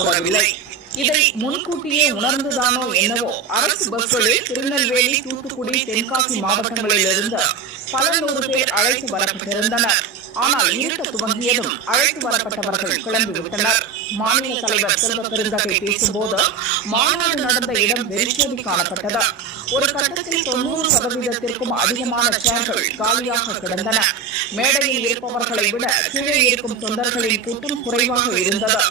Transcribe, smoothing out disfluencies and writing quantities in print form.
கூறவில்லை. இதை முன்கூட்டியே உணர்ந்துதானோ என்னவோ அரசு பஸ்களில் திருநெல்வேலி, தூத்துக்குடி, தென்காசி மாவட்டங்களிலிருந்து பல நூறு பேர் அழைத்து வரப்பட்டிருந்தனர். ஆனால் இருக்க துவங்கியதும் அழைத்து வரப்பட்டவர்கள் கிளம்பிவிட்டனர். மாநில தலைவர் செல்வ பெருந்தகை பேசும்போது மாநாடு நடந்த இடம் வெறிச்சோடி காணப்பட்டது. ஒரு கட்டத்தில் 90% அதிகமான சேர்கள் காலியாக கிடந்தன. மேடையில் இருப்பவர்களை விட கீழே இருக்கும் தொண்டர்களின் கூட்டம் குறைவாக இருந்தது.